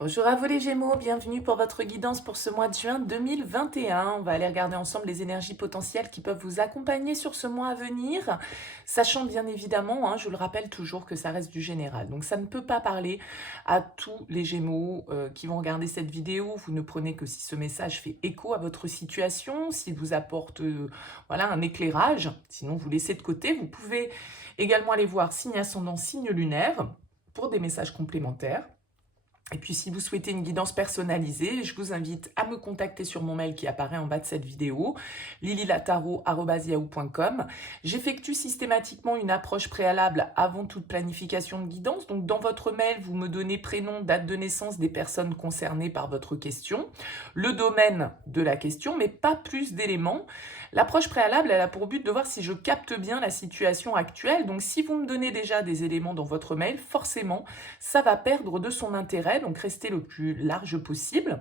Bonjour à vous les Gémeaux, bienvenue pour votre guidance pour ce mois de juin 2021. On va aller regarder ensemble les énergies potentielles qui peuvent vous accompagner sur ce mois à venir, sachant bien évidemment, je le rappelle toujours, que ça reste du général. Donc ça ne peut pas parler à tous les Gémeaux qui vont regarder cette vidéo. Vous ne prenez que si ce message fait écho à votre situation, s'il vous apporte voilà, un éclairage. Sinon vous laissez de côté. Vous pouvez également aller voir signe ascendant, signe lunaire pour des messages complémentaires. Et puis, si vous souhaitez une guidance personnalisée, je vous invite à me contacter sur mon mail qui apparaît en bas de cette vidéo, lililataro@yahoo.com. J'effectue systématiquement une approche préalable avant toute planification de guidance. Donc, dans votre mail, vous me donnez prénom, date de naissance des personnes concernées par votre question, le domaine de la question, mais pas plus d'éléments. L'approche préalable, elle a pour but de voir si je capte bien la situation actuelle. Donc, si vous me donnez déjà des éléments dans votre mail, forcément, ça va perdre de son intérêt, donc restez le plus large possible.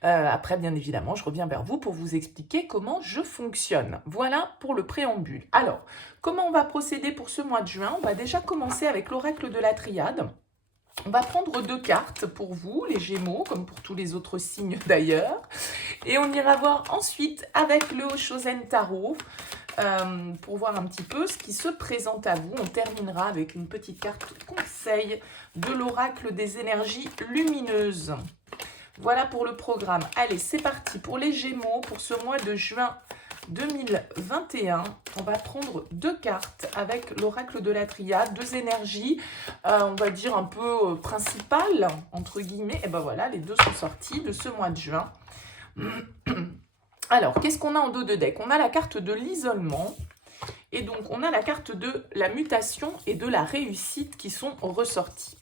Après, bien évidemment, je reviens vers vous pour vous expliquer comment je fonctionne. Voilà pour le préambule. Alors, comment on va procéder pour ce mois de juin? On va déjà commencer avec l'oracle de la triade. On va prendre 2 cartes pour vous, les Gémeaux, comme pour tous les autres signes d'ailleurs. Et on ira voir ensuite avec le Chosen Tarot, pour voir un petit peu ce qui se présente à vous. On terminera avec une petite carte conseil de l'oracle des énergies lumineuses. Voilà pour le programme. Allez, c'est parti pour les Gémeaux pour ce mois de juin 2021. On va prendre 2 cartes avec l'oracle de la triade, 2 énergies, on va dire un peu principales, entre guillemets. Et ben voilà, les 2 sont sortis de ce mois de juin. Alors, qu'est-ce qu'on a en dos de deck? On a la carte de l'isolement et donc on a la carte de la mutation et de la réussite qui sont ressorties.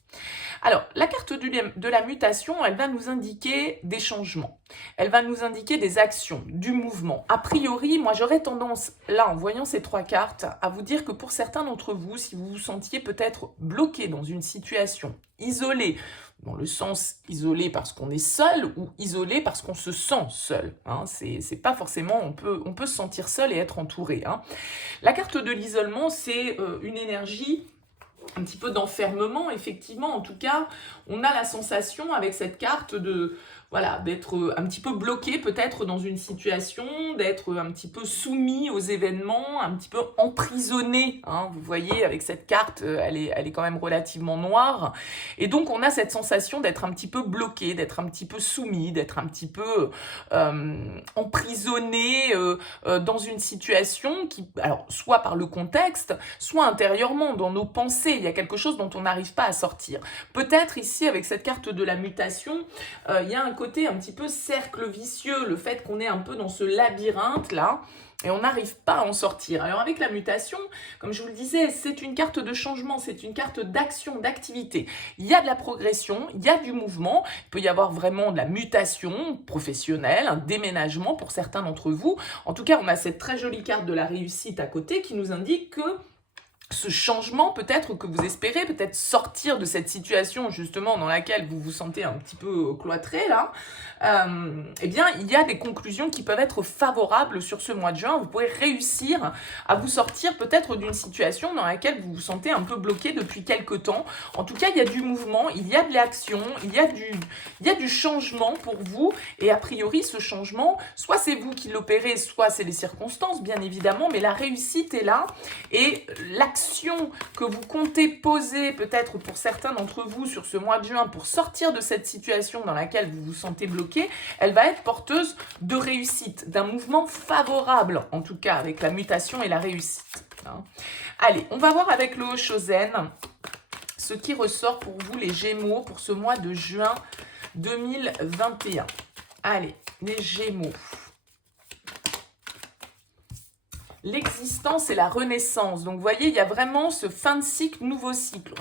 Alors, la carte de la mutation, elle va nous indiquer des changements. Elle va nous indiquer des actions, du mouvement. A priori, moi j'aurais tendance, là, en voyant ces 3 cartes, à vous dire que pour certains d'entre vous, si vous vous sentiez peut-être bloqué dans une situation, isolé, dans le sens isolé parce qu'on est seul ou isolé parce qu'on se sent seul. C'est pas forcément, on peut se sentir seul et être entouré. La carte de l'isolement, c'est une énergie un petit peu d'enfermement, effectivement. En tout cas, on a la sensation avec cette carte de voilà, d'être un petit peu bloqué peut-être dans une situation, d'être un petit peu soumis aux événements, un petit peu emprisonné. Vous voyez, avec cette carte, elle est quand même relativement noire. Et donc, on a cette sensation d'être un petit peu bloqué, d'être un petit peu soumis, d'être un petit peu emprisonné dans une situation qui, alors, soit par le contexte, soit intérieurement, dans nos pensées. Il y a quelque chose dont on n'arrive pas à sortir. Peut-être ici, avec cette carte de la mutation, il y a un côté un petit peu cercle vicieux, le fait qu'on est un peu dans ce labyrinthe-là, et on n'arrive pas à en sortir. Alors avec la mutation, comme je vous le disais, c'est une carte de changement, c'est une carte d'action, d'activité. Il y a de la progression, il y a du mouvement, il peut y avoir vraiment de la mutation professionnelle, un déménagement pour certains d'entre vous. En tout cas, on a cette très jolie carte de la réussite à côté qui nous indique que ce changement peut-être que vous espérez, peut-être sortir de cette situation justement dans laquelle vous vous sentez un petit peu cloîtré là, eh bien il y a des conclusions qui peuvent être favorables sur ce mois de juin. Vous pourrez réussir à vous sortir peut-être d'une situation dans laquelle vous vous sentez un peu bloqué depuis quelque temps. En tout cas, il y a du mouvement, il y a de l'action, il y a du changement pour vous, et a priori ce changement, soit c'est vous qui l'opérez, soit c'est les circonstances bien évidemment, mais la réussite est là, et l'action que vous comptez poser peut-être pour certains d'entre vous sur ce mois de juin pour sortir de cette situation dans laquelle vous vous sentez bloqué, elle va être porteuse de réussite, d'un mouvement favorable en tout cas avec la mutation et la réussite. Allez, on va voir avec le Chosen ce qui ressort pour vous les Gémeaux pour ce mois de juin 2021. Allez, les Gémeaux. L'existence et la renaissance. Donc, vous voyez, il y a vraiment ce fin de cycle, nouveau cycle.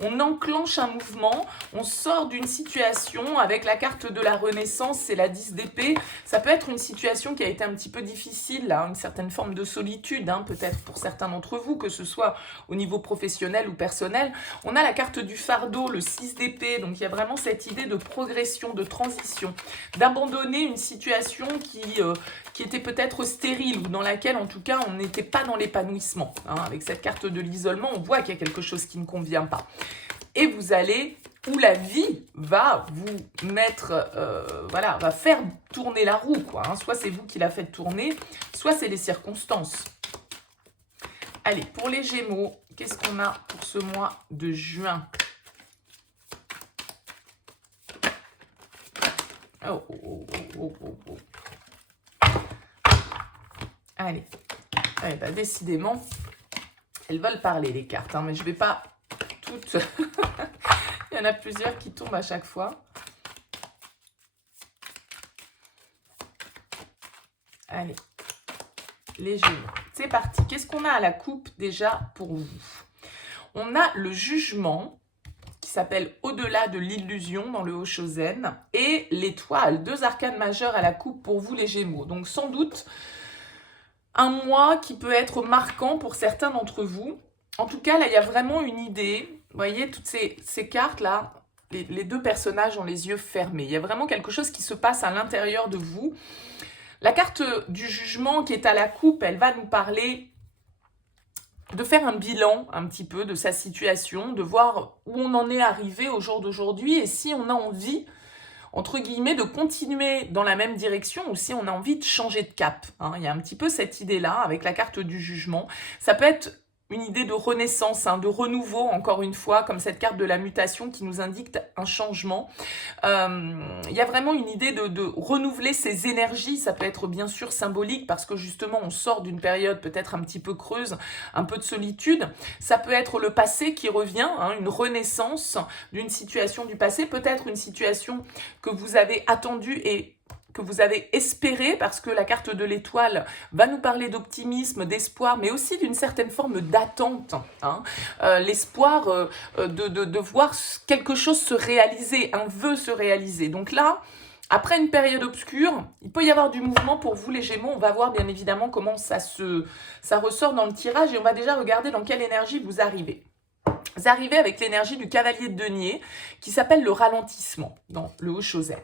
On enclenche un mouvement, on sort d'une situation avec la carte de la renaissance, c'est la 10 d'épée. Ça peut être une situation qui a été un petit peu difficile, là, une certaine forme de solitude, peut-être pour certains d'entre vous, que ce soit au niveau professionnel ou personnel. On a la carte du fardeau, le 6 d'épée, donc il y a vraiment cette idée de progression, de transition, d'abandonner une situation qui était peut-être stérile ou dans laquelle, en tout cas, on n'était pas dans l'épanouissement. Avec cette carte de l'isolement, on voit qu'il y a quelque chose qui ne convient pas. Et vous allez où la vie va vous mettre, voilà, va faire tourner la roue, quoi. Hein. Soit c'est vous qui la faites tourner, soit c'est les circonstances. Allez, pour les Gémeaux, qu'est-ce qu'on a pour ce mois de juin? Oh, oh, oh, oh, oh, oh. Allez, bah, décidément, elles veulent parler, les cartes, hein, mais je ne vais pas toutes... Il y en a plusieurs qui tombent à chaque fois. Allez, les Gémeaux. C'est parti. Qu'est-ce qu'on a à la coupe déjà pour vous? On a le jugement qui s'appelle Au-delà de l'illusion dans le Hoshozen et l'étoile. 2 arcanes majeures à la coupe pour vous les Gémeaux. Donc sans doute un mois qui peut être marquant pour certains d'entre vous. En tout cas, là, il y a vraiment une idée. Vous voyez, toutes ces cartes-là, les 2 personnages ont les yeux fermés. Il y a vraiment quelque chose qui se passe à l'intérieur de vous. La carte du jugement qui est à la coupe, elle va nous parler de faire un bilan un petit peu de sa situation, de voir où on en est arrivé au jour d'aujourd'hui et si on a envie, entre guillemets, de continuer dans la même direction ou si on a envie de changer de cap. Hein. Il y a un petit peu cette idée-là avec la carte du jugement. Ça peut être une idée de renaissance, hein, de renouveau, encore une fois, comme cette carte de la mutation qui nous indique un changement. Il y a vraiment une idée de renouveler ses énergies. Ça peut être bien sûr symbolique parce que justement, on sort d'une période peut-être un petit peu creuse, un peu de solitude. Ça peut être le passé qui revient, hein, une renaissance d'une situation du passé, peut-être une situation que vous avez attendue et que vous avez espéré, parce que la carte de l'étoile va nous parler d'optimisme, d'espoir, mais aussi d'une certaine forme d'attente. Hein. L'espoir de voir quelque chose se réaliser, un vœu se réaliser. Donc là, après une période obscure, il peut y avoir du mouvement pour vous les Gémeaux. On va voir bien évidemment comment ça ressort dans le tirage et on va déjà regarder dans quelle énergie vous arrivez. Vous arrivez avec l'énergie du cavalier de denier qui s'appelle le ralentissement dans le Hoshozen.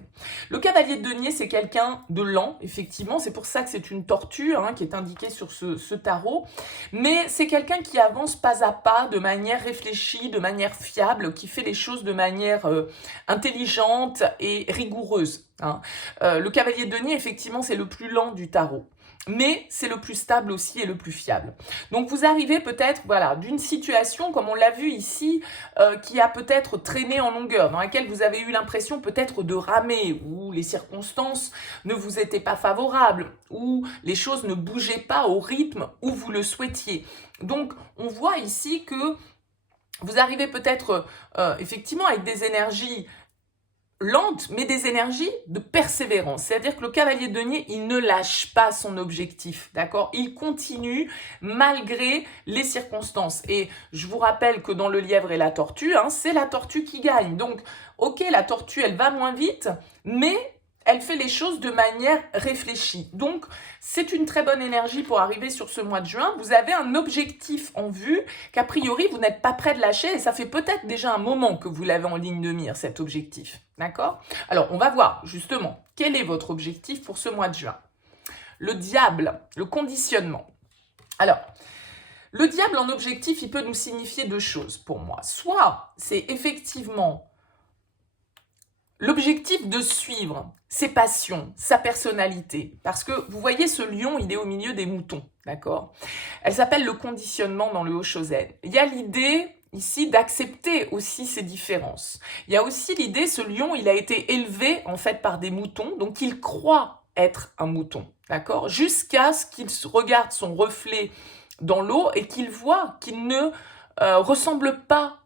Le cavalier de denier, c'est quelqu'un de lent, effectivement. C'est pour ça que c'est une tortue hein, qui est indiquée sur ce tarot. Mais c'est quelqu'un qui avance pas à pas, de manière réfléchie, de manière fiable, qui fait les choses de manière intelligente et rigoureuse. Hein. Le cavalier de denier, effectivement, c'est le plus lent du tarot. Mais c'est le plus stable aussi et le plus fiable. Donc vous arrivez peut-être voilà, d'une situation, comme on l'a vu ici, qui a peut-être traîné en longueur, dans laquelle vous avez eu l'impression peut-être de ramer, où les circonstances ne vous étaient pas favorables, où les choses ne bougeaient pas au rythme où vous le souhaitiez. Donc on voit ici que vous arrivez peut-être effectivement avec des énergies lente, mais des énergies de persévérance. C'est-à-dire que le cavalier de denier, il ne lâche pas son objectif, d'accord? Il continue malgré les circonstances. Et je vous rappelle que dans le lièvre et la tortue, hein, c'est la tortue qui gagne. Donc, ok, la tortue, elle va moins vite, mais elle fait les choses de manière réfléchie. Donc, c'est une très bonne énergie pour arriver sur ce mois de juin. Vous avez un objectif en vue qu'a priori, vous n'êtes pas prêt de lâcher et ça fait peut-être déjà un moment que vous l'avez en ligne de mire, cet objectif. D'accord? Alors, on va voir justement quel est votre objectif pour ce mois de juin. Le diable, le conditionnement. Alors, le diable en objectif, il peut nous signifier 2 choses pour moi. Soit c'est effectivement l'objectif de suivre ses passions, sa personnalité. Parce que vous voyez, ce lion, il est au milieu des moutons, d'accord? Elle s'appelle le conditionnement dans le Hoshozen. Il y a l'idée ici d'accepter aussi ces différences. Il y a aussi l'idée, ce lion, il a été élevé en fait par des moutons, donc il croit être un mouton, d'accord? Jusqu'à ce qu'il regarde son reflet dans l'eau et qu'il voit qu'il ne ressemble pas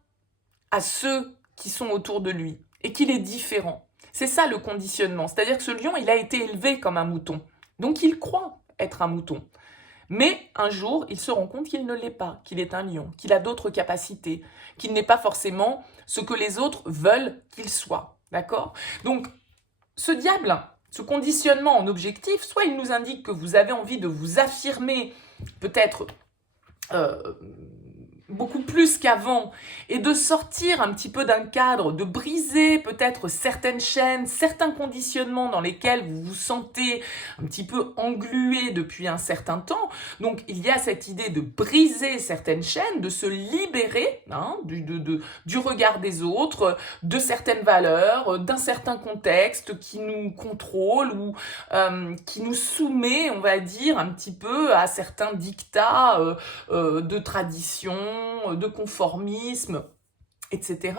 à ceux qui sont autour de lui et qu'il est différent. C'est ça le conditionnement, c'est-à-dire que ce lion, il a été élevé comme un mouton, donc il croit être un mouton. Mais un jour, il se rend compte qu'il ne l'est pas, qu'il est un lion, qu'il a d'autres capacités, qu'il n'est pas forcément ce que les autres veulent qu'il soit. D'accord? Donc, ce diable, ce conditionnement en objectif, soit il nous indique que vous avez envie de vous affirmer peut-être beaucoup plus qu'avant, et de sortir un petit peu d'un cadre, de briser peut-être certaines chaînes, certains conditionnements dans lesquels vous vous sentez un petit peu englué depuis un certain temps. Donc il y a cette idée de briser certaines chaînes, de se libérer du regard des autres, de certaines valeurs, d'un certain contexte qui nous contrôle ou qui nous soumet, on va dire, un petit peu à certains dictats de tradition, de conformisme, etc.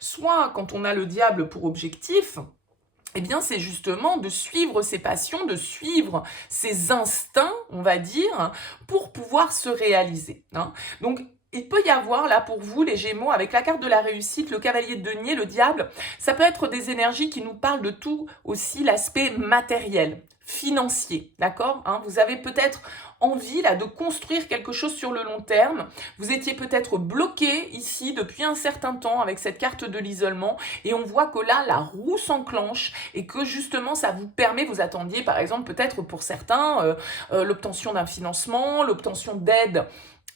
Soit quand on a le diable pour objectif, eh bien, c'est justement de suivre ses passions, de suivre ses instincts, on va dire, pour pouvoir se réaliser. Donc, il peut y avoir là pour vous, les Gémeaux, avec la carte de la réussite, le cavalier de denier, le diable, ça peut être des énergies qui nous parlent de tout aussi l'aspect matériel, financier, d'accord. Vous avez peut-être envie là de construire quelque chose sur le long terme. Vous étiez peut-être bloqué ici depuis un certain temps avec cette carte de l'isolement et on voit que là, la roue s'enclenche et que justement ça vous permet, vous attendiez par exemple peut-être pour certains l'obtention d'un financement, l'obtention d'aide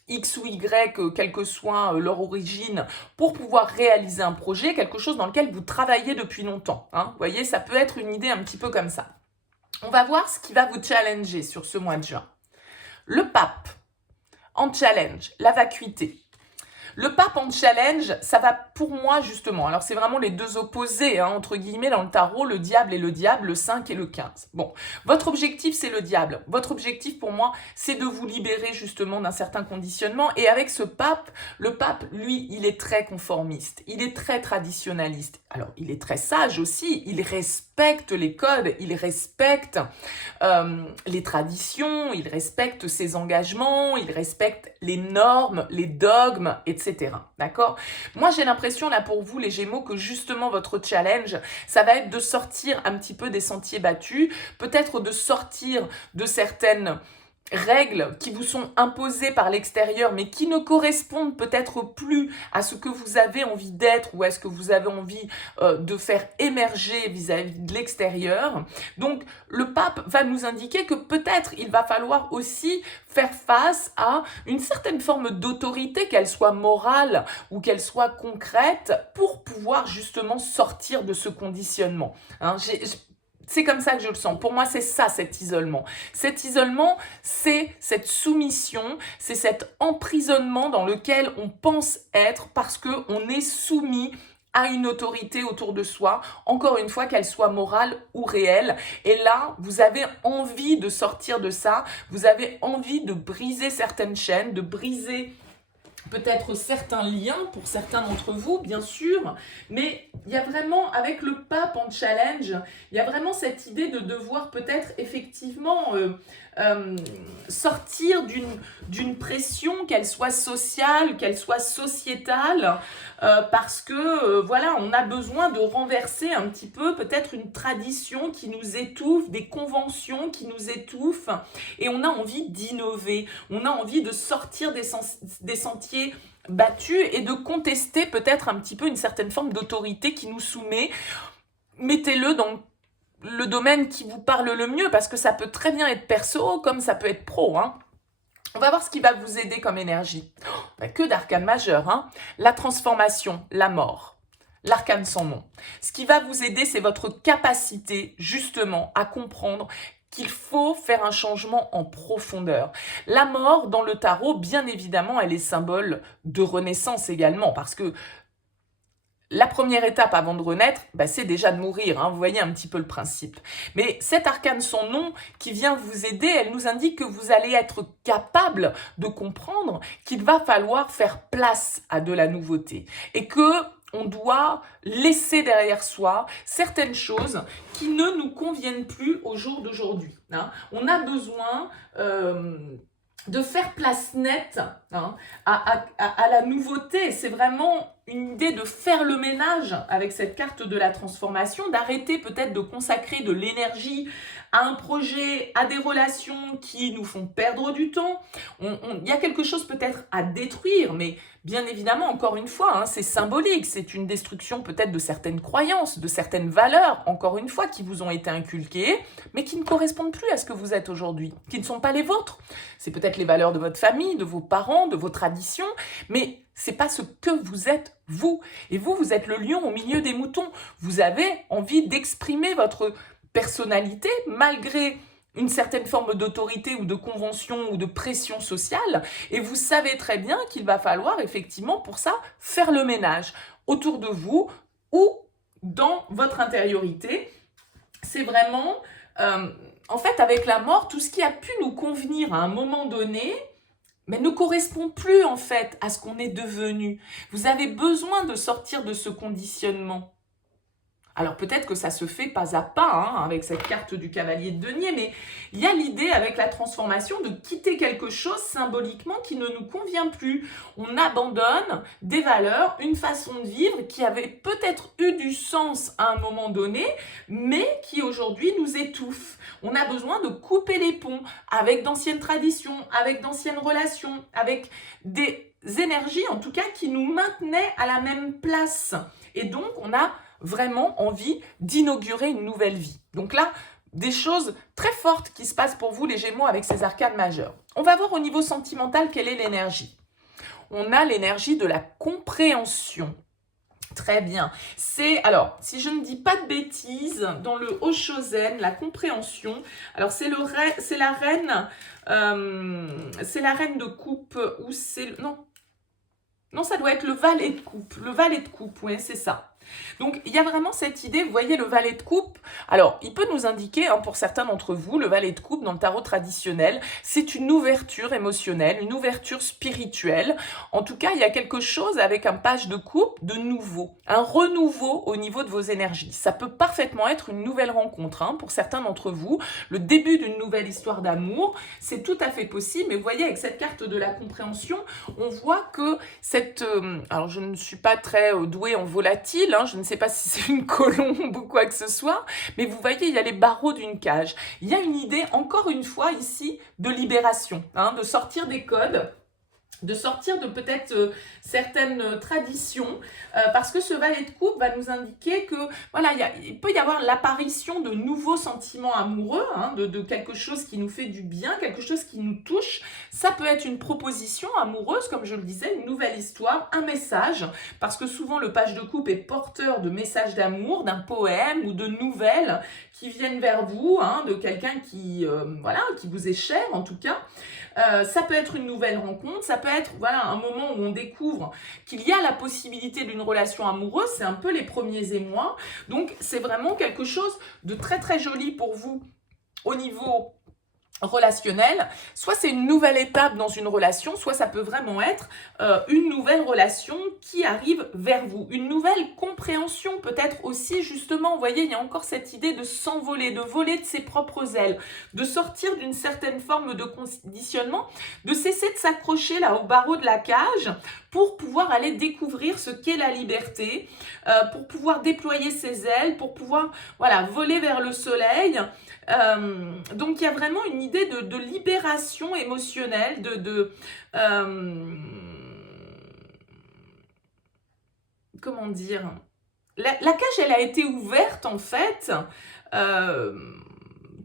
X ou Y, quelle que soit leur origine, pour pouvoir réaliser un projet, quelque chose dans lequel vous travaillez depuis longtemps. Vous voyez, ça peut être une idée un petit peu comme ça. On va voir ce qui va vous challenger sur ce mois de juin. Le pape en challenge, la vacuité. Le pape en challenge, ça va pour moi justement, alors c'est vraiment les deux opposés, entre guillemets, dans le tarot, le diable et le diable, le 5 et le 15. Bon, votre objectif c'est le diable. Votre objectif pour moi, c'est de vous libérer justement d'un certain conditionnement. Et avec ce pape, le pape, lui, il est très conformiste, il est très traditionnaliste. Alors, il est très sage aussi, il respecte les codes, il respecte les traditions, il respecte ses engagements, il respecte les normes, les dogmes, etc. D'accord? Moi, j'ai l'impression, là, pour vous, les Gémeaux, que justement, votre challenge, ça va être de sortir un petit peu des sentiers battus, peut-être de sortir de certaines règles qui vous sont imposées par l'extérieur, mais qui ne correspondent peut-être plus à ce que vous avez envie d'être ou à ce que vous avez envie de faire émerger vis-à-vis de l'extérieur. Donc, le pape va nous indiquer que peut-être il va falloir aussi faire face à une certaine forme d'autorité, qu'elle soit morale ou qu'elle soit concrète, pour pouvoir justement sortir de ce conditionnement. C'est comme ça que je le sens. Pour moi, c'est ça, cet isolement. Cet isolement, c'est cette soumission, c'est cet emprisonnement dans lequel on pense être parce qu'on est soumis à une autorité autour de soi, encore une fois, qu'elle soit morale ou réelle. Et là, vous avez envie de sortir de ça, vous avez envie de briser certaines chaînes, de briser peut-être certains liens pour certains d'entre vous, bien sûr, mais il y a vraiment, avec le pape en challenge, il y a vraiment cette idée de devoir peut-être effectivement sortir d'une pression, qu'elle soit sociale, qu'elle soit sociétale, parce que voilà, on a besoin de renverser un petit peu peut-être une tradition qui nous étouffe, des conventions qui nous étouffent, et on a envie d'innover, on a envie de sortir des sentiers battus et de contester peut-être un petit peu une certaine forme d'autorité qui nous soumet. Mettez-le dans le domaine qui vous parle le mieux, parce que ça peut très bien être perso comme ça peut être pro. On va voir ce qui va vous aider comme énergie. Que d'arcanes majeurs. La transformation, la mort. L'arcane sans nom. Ce qui va vous aider, c'est votre capacité justement à comprendre qu'il faut faire un changement en profondeur. La mort, dans le tarot, bien évidemment, elle est symbole de renaissance également, parce que la première étape avant de renaître, c'est déjà de mourir. Vous voyez un petit peu le principe. Mais cette arcane sans nom qui vient vous aider, elle nous indique que vous allez être capable de comprendre qu'il va falloir faire place à de la nouveauté. Et que on doit laisser derrière soi certaines choses qui ne nous conviennent plus au jour d'aujourd'hui. On a besoin de faire place nette à la nouveauté. C'est vraiment une idée de faire le ménage avec cette carte de la transformation, d'arrêter peut-être de consacrer de l'énergie à un projet, à des relations qui nous font perdre du temps. Il y a quelque chose peut-être à détruire, mais bien évidemment, encore une fois, hein, c'est symbolique, c'est une destruction peut-être de certaines croyances, de certaines valeurs, encore une fois, qui vous ont été inculquées, mais qui ne correspondent plus à ce que vous êtes aujourd'hui, qui ne sont pas les vôtres. C'est peut-être les valeurs de votre famille, de vos parents, de vos traditions, mais c'est pas ce que vous êtes, vous. Et vous, vous êtes le lion au milieu des moutons. Vous avez envie d'exprimer votre personnalité malgré une certaine forme d'autorité ou de convention ou de pression sociale, et vous savez très bien qu'il va falloir effectivement pour ça faire le ménage autour de vous ou dans votre intériorité. C'est vraiment, en fait, avec la mort, tout ce qui a pu nous convenir à un moment donné, mais ne correspond plus en fait à ce qu'on est devenu. Vous avez besoin de sortir de ce conditionnement. Alors peut-être que ça se fait pas à pas, hein, avec cette carte du cavalier de denier, mais il y a l'idée avec la transformation de quitter quelque chose symboliquement qui ne nous convient plus. On abandonne des valeurs, une façon de vivre qui avait peut-être eu du sens à un moment donné, mais qui aujourd'hui nous étouffe. On a besoin de couper les ponts avec d'anciennes traditions, avec d'anciennes relations, avec des énergies en tout cas qui nous maintenaient à la même place. Et donc on a vraiment envie d'inaugurer une nouvelle vie. Donc là, des choses très fortes qui se passent pour vous, les Gémeaux, avec ces arcanes majeurs. On va voir au niveau sentimental quelle est l'énergie. On a l'énergie de la compréhension. Très bien. C'est, alors, si je ne dis pas de bêtises, dans le Oshozen, la compréhension, alors c'est la reine de coupe, ou c'est, non, ça doit être le valet de coupe. Le valet de coupe, oui, c'est ça. Donc, il y a vraiment cette idée, vous voyez le valet de coupe, alors il peut nous indiquer, hein, pour certains d'entre vous, le valet de coupe dans le tarot traditionnel, c'est une ouverture émotionnelle, une ouverture spirituelle. En tout cas, il y a quelque chose avec un page de coupe de nouveau, un renouveau au niveau de vos énergies. Ça peut parfaitement être une nouvelle rencontre, hein, pour certains d'entre vous, le début d'une nouvelle histoire d'amour, c'est tout à fait possible, mais vous voyez, avec cette carte de la compréhension, on voit que cette... alors, je ne suis pas très douée en volatile, hein, je ne sais pas si c'est une colombe ou quoi que ce soit, mais vous voyez, il y a les barreaux d'une cage. Il y a une idée, encore une fois, ici, de libération, hein, de sortir des codes, de sortir de peut-être certaines traditions, parce que ce valet de coupe va nous indiquer que voilà, il peut y avoir l'apparition de nouveaux sentiments amoureux, hein, de quelque chose qui nous fait du bien, quelque chose qui nous touche. Ça peut être une proposition amoureuse, comme je le disais, une nouvelle histoire, un message, parce que souvent le page de coupe est porteur de messages d'amour, d'un poème ou de nouvelles qui viennent vers vous, hein, de quelqu'un qui, voilà, qui vous est cher en tout cas. Ça peut être une nouvelle rencontre, ça peut être voilà, un moment où on découvre qu'il y a la possibilité d'une relation amoureuse, c'est un peu les premiers émois. Donc c'est vraiment quelque chose de très très joli pour vous au niveau relationnel. Soit c'est une nouvelle étape dans une relation, soit ça peut vraiment être une nouvelle relation qui arrive vers vous. Une nouvelle compréhension peut-être aussi, justement, vous voyez, il y a encore cette idée de s'envoler, de voler de ses propres ailes, de sortir d'une certaine forme de conditionnement, de cesser de s'accrocher là au barreau de la cage pour pouvoir aller découvrir ce qu'est la liberté, pour pouvoir déployer ses ailes, pour pouvoir voilà, voler vers le soleil. Donc il y a vraiment une idée de libération émotionnelle, comment dire, la cage elle a été ouverte en fait,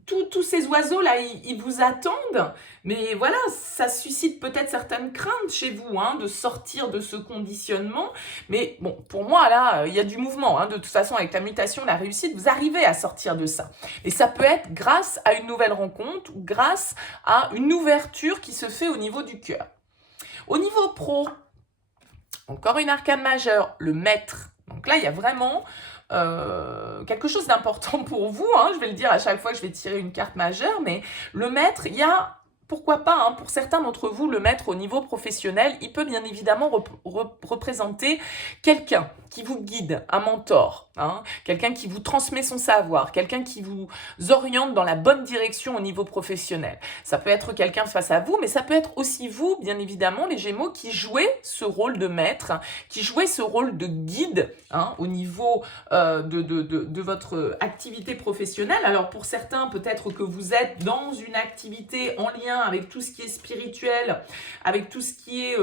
tous ces oiseaux-là, ils vous attendent, mais voilà, ça suscite peut-être certaines craintes chez vous, hein, de sortir de ce conditionnement, mais bon, pour moi, là, il y a du mouvement, hein, de toute façon, avec la mutation, la réussite, vous arrivez à sortir de ça, et ça peut être grâce à une nouvelle rencontre, ou grâce à une ouverture qui se fait au niveau du cœur. Au niveau pro, encore une arcane majeure, le maître, donc là, il y a vraiment... quelque chose d'important pour vous, hein, je vais le dire à chaque fois que je vais tirer une carte majeure, mais le maître, il y a, pourquoi pas, hein, pour certains d'entre vous, le maître au niveau professionnel, il peut bien évidemment représenter quelqu'un qui vous guide, un mentor, hein, quelqu'un qui vous transmet son savoir, quelqu'un qui vous oriente dans la bonne direction au niveau professionnel. Ça peut être quelqu'un face à vous, mais ça peut être aussi vous, bien évidemment, les Gémeaux, qui jouez ce rôle de maître, qui jouez ce rôle de guide, hein, au niveau de votre activité professionnelle. Alors pour certains, peut-être que vous êtes dans une activité en lien avec tout ce qui est spirituel, avec tout ce qui est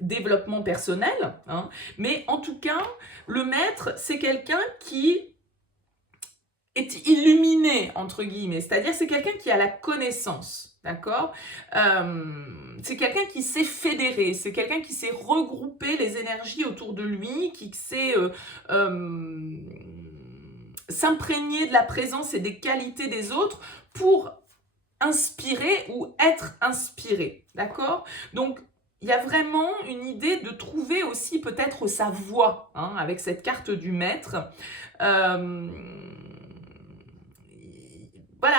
développement personnel, hein. Mais en tout cas, le maître, c'est quelqu'un qui est illuminé, entre guillemets, c'est-à-dire c'est quelqu'un qui a la connaissance, d'accord. C'est quelqu'un qui sait fédérer, c'est quelqu'un qui sait regrouper les énergies autour de lui, qui sait s'imprégner de la présence et des qualités des autres pour inspirer ou être inspiré, d'accord. Donc, il y a vraiment une idée de trouver aussi peut-être sa voie, hein, avec cette carte du maître. Voilà,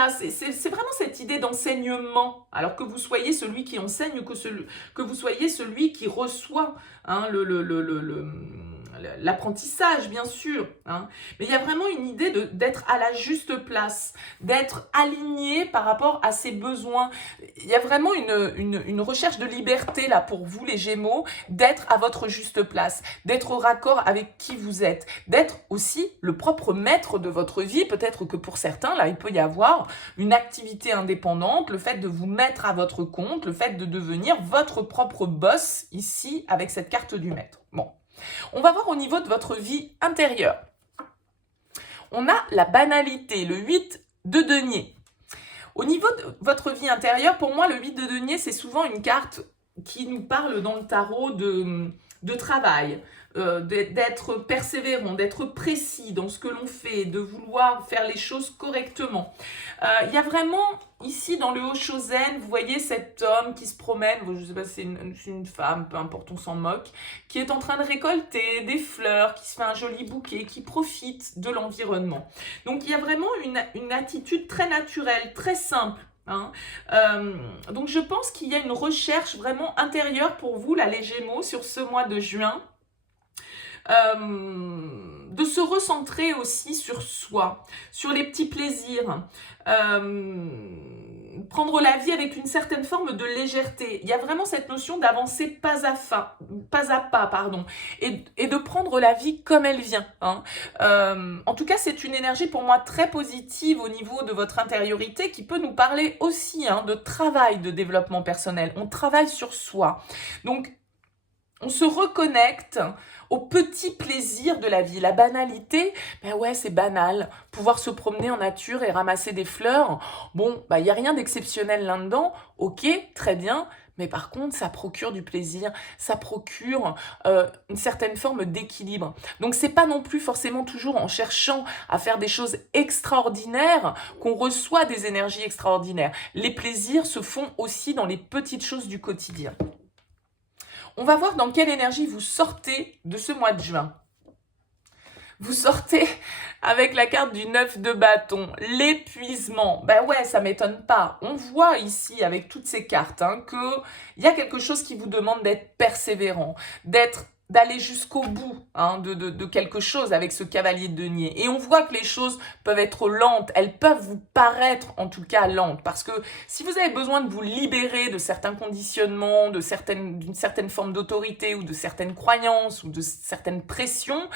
c'est vraiment cette idée d'enseignement, alors que vous soyez celui qui enseigne ou que vous soyez celui qui reçoit, hein, l'apprentissage, bien sûr, hein. Mais il y a vraiment une idée d'être à la juste place, d'être aligné par rapport à ses besoins. Il y a vraiment une recherche de liberté là pour vous, les Gémeaux, d'être à votre juste place, d'être au raccord avec qui vous êtes, d'être aussi le propre maître de votre vie. Peut-être que pour certains, là, il peut y avoir une activité indépendante, le fait de vous mettre à votre compte, le fait de devenir votre propre boss ici avec cette carte du maître. Bon. On va voir au niveau de votre vie intérieure. On a la banalité, le 8 de denier. Au niveau de votre vie intérieure, pour moi, le 8 de denier, c'est souvent une carte qui nous parle dans le tarot de travail, d'être persévérant, d'être précis dans ce que l'on fait, de vouloir faire les choses correctement. Il y a vraiment ici dans le Haut-Chosen, vous voyez cet homme qui se promène, je ne sais pas si c'est une femme, peu importe, on s'en moque, qui est en train de récolter des fleurs, qui se fait un joli bouquet, qui profite de l'environnement. Donc il y a vraiment une attitude très naturelle, très simple. Hein. Donc je pense qu'il y a une recherche vraiment intérieure pour vous, là, les Gémeaux, sur ce mois de juin. De se recentrer aussi sur soi, sur les petits plaisirs, prendre la vie avec une certaine forme de légèreté. Il y a vraiment cette notion d'avancer pas à pas, pardon, et de prendre la vie comme elle vient. Hein. En tout cas, c'est une énergie pour moi très positive au niveau de votre intériorité qui peut nous parler aussi, hein, de travail, de développement personnel. On travaille sur soi. Donc, on se reconnecte aux petits plaisirs de la vie. La banalité, ben ouais, c'est banal. Pouvoir se promener en nature et ramasser des fleurs, bon, ben, y a rien d'exceptionnel là-dedans. Ok, très bien. Mais par contre, ça procure du plaisir, ça procure une certaine forme d'équilibre. Donc, c'est pas non plus forcément toujours en cherchant à faire des choses extraordinaires qu'on reçoit des énergies extraordinaires. Les plaisirs se font aussi dans les petites choses du quotidien. On va voir dans quelle énergie vous sortez de ce mois de juin. Vous sortez avec la carte du 9 de bâton, l'épuisement. Ben ouais, ça m'étonne pas. On voit ici, avec toutes ces cartes, hein, qu'il y a quelque chose qui vous demande d'être persévérant, d'aller jusqu'au bout, hein, de quelque chose avec ce cavalier de denier. Et on voit que les choses peuvent être lentes, elles peuvent vous paraître en tout cas lentes, parce que si vous avez besoin de vous libérer de certains conditionnements, d'une certaine forme d'autorité ou de certaines croyances ou de certaines pressions,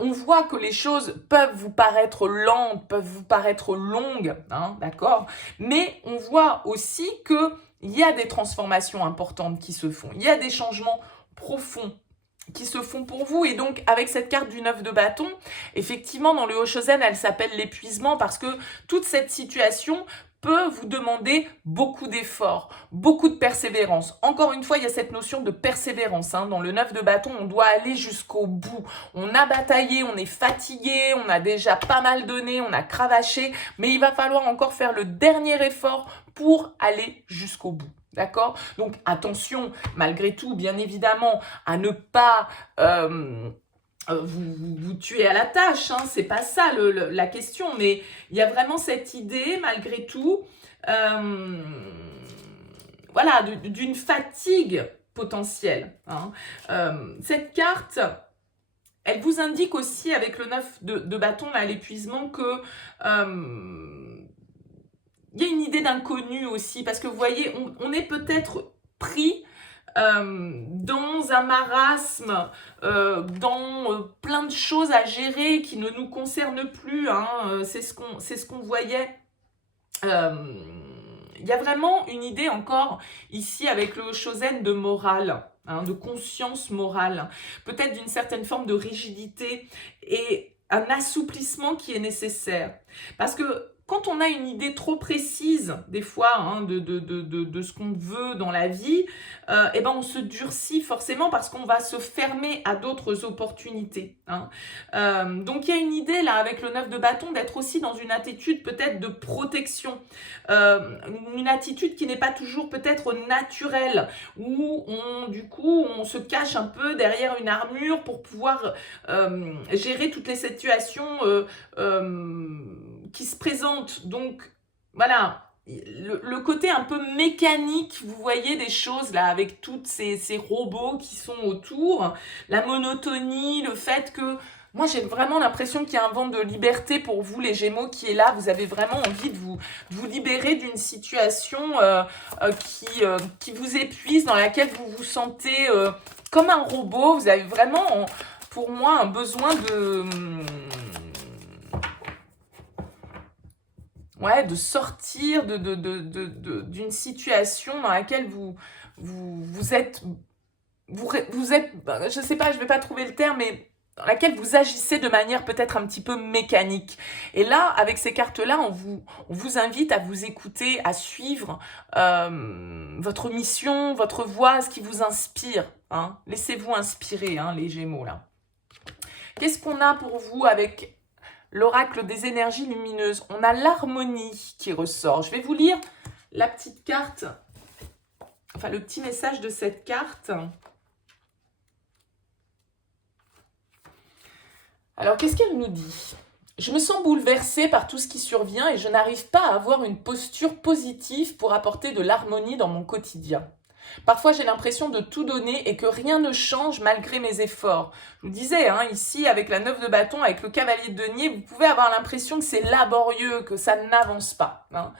on voit que les choses peuvent vous paraître lentes, peuvent vous paraître longues, hein, d'accord? Mais on voit aussi qu'il y a des transformations importantes qui se font, il y a des changements profonds qui se font pour vous. Et donc, avec cette carte du 9 de bâton, effectivement, dans le Haut-Chosen, elle s'appelle l'épuisement parce que toute cette situation peut vous demander beaucoup d'efforts, beaucoup de persévérance. Encore une fois, il y a cette notion de persévérance. Hein. Dans le 9 de bâton, on doit aller jusqu'au bout. On a bataillé, on est fatigué, on a déjà pas mal donné, on a cravaché, mais il va falloir encore faire le dernier effort pour aller jusqu'au bout. D'accord? Donc, attention, malgré tout, bien évidemment, à ne pas vous tuer à la tâche, hein, c'est pas ça la question, mais il y a vraiment cette idée, malgré tout, voilà, d'une fatigue potentielle. Hein. Cette carte, Elle vous indique aussi, avec le 9 de bâton, là, l'épuisement, que il y a une idée d'inconnu aussi, parce que vous voyez, on est peut-être pris dans un marasme, dans plein de choses à gérer qui ne nous concernent plus, hein, c'est ce qu'on voyait. Il y a vraiment une idée encore ici avec le Shosen de morale, hein, de conscience morale, peut-être d'une certaine forme de rigidité et un assouplissement qui est nécessaire. Parce que quand on a une idée trop précise, des fois, hein, de ce qu'on veut dans la vie, eh ben on se durcit forcément parce qu'on va se fermer à d'autres opportunités. Hein. Donc, il y a une idée, là, avec le 9 de bâton, d'être aussi dans une attitude peut-être de protection. Une attitude qui n'est pas toujours peut-être naturelle, où du coup, on se cache un peu derrière une armure pour pouvoir gérer toutes les situations qui se présentent. Donc, voilà, le côté un peu mécanique, vous voyez des choses là, avec toutes ces robots qui sont autour, la monotonie, le fait que... Moi, j'ai vraiment l'impression qu'il y a un vent de liberté pour vous, les Gémeaux, qui est là. Vous avez vraiment envie de vous libérer d'une situation qui vous épuise, dans laquelle vous vous sentez comme un robot. Vous avez vraiment, pour moi, un besoin de sortir d'une situation dans laquelle vous êtes, je sais pas, je vais pas trouver le terme, mais dans laquelle vous agissez de manière peut-être un petit peu mécanique. Et là, avec ces cartes-là, on vous invite à vous écouter, à suivre votre mission, votre voix, ce qui vous inspire. Hein. Laissez-vous inspirer, hein, les Gémeaux, là. Qu'est-ce qu'on a pour vous avec l'oracle des énergies lumineuses? On a l'harmonie qui ressort. Je vais vous lire la petite carte, enfin le petit message de cette carte. Alors, qu'est-ce qu'elle nous dit? Je me sens bouleversée par tout ce qui survient et je n'arrive pas à avoir une posture positive pour apporter de l'harmonie dans mon quotidien. Parfois, j'ai l'impression de tout donner et que rien ne change malgré mes efforts. Je vous disais, hein, ici, avec la 9 de bâton, avec le cavalier de denier, vous pouvez avoir l'impression que c'est laborieux, que ça n'avance pas. Hein.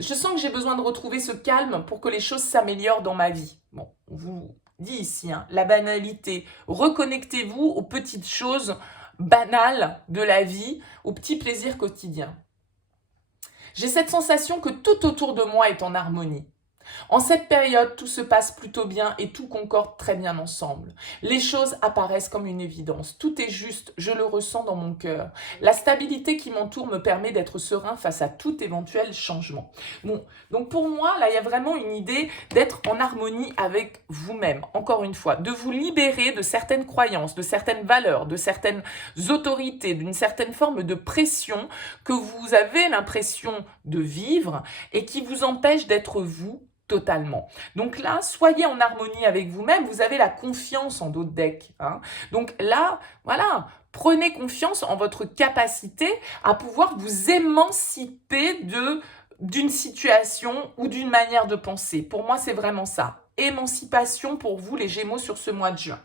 Je sens que j'ai besoin de retrouver ce calme pour que les choses s'améliorent dans ma vie. Bon, on vous dit ici, hein, la banalité. Reconnectez-vous aux petites choses banales de la vie, aux petits plaisirs quotidiens. J'ai cette sensation que tout autour de moi est en harmonie. En cette période, tout se passe plutôt bien et tout concorde très bien ensemble. Les choses apparaissent comme une évidence. Tout est juste, je le ressens dans mon cœur. La stabilité qui m'entoure me permet d'être serein face à tout éventuel changement. Bon, donc pour moi, là, il y a vraiment une idée d'être en harmonie avec vous-même. Encore une fois, de vous libérer de certaines croyances, de certaines valeurs, de certaines autorités, d'une certaine forme de pression que vous avez l'impression de vivre et qui vous empêche d'être vous totalement. Donc là, soyez en harmonie avec vous-même, vous avez la confiance en d'autres decks. Hein. Donc là, voilà, prenez confiance en votre capacité à pouvoir vous émanciper d'une situation ou d'une manière de penser. Pour moi, c'est vraiment ça. Émancipation pour vous, les Gémeaux, sur ce mois de juin.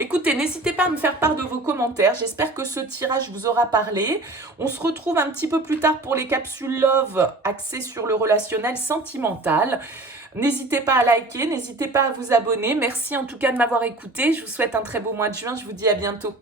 Écoutez, n'hésitez pas à me faire part de vos commentaires. J'espère que ce tirage vous aura parlé. On se retrouve un petit peu plus tard pour les capsules Love axées sur le relationnel sentimental. N'hésitez pas à liker, n'hésitez pas à vous abonner. Merci en tout cas de m'avoir écouté. Je vous souhaite un très beau mois de juin. Je vous dis à bientôt.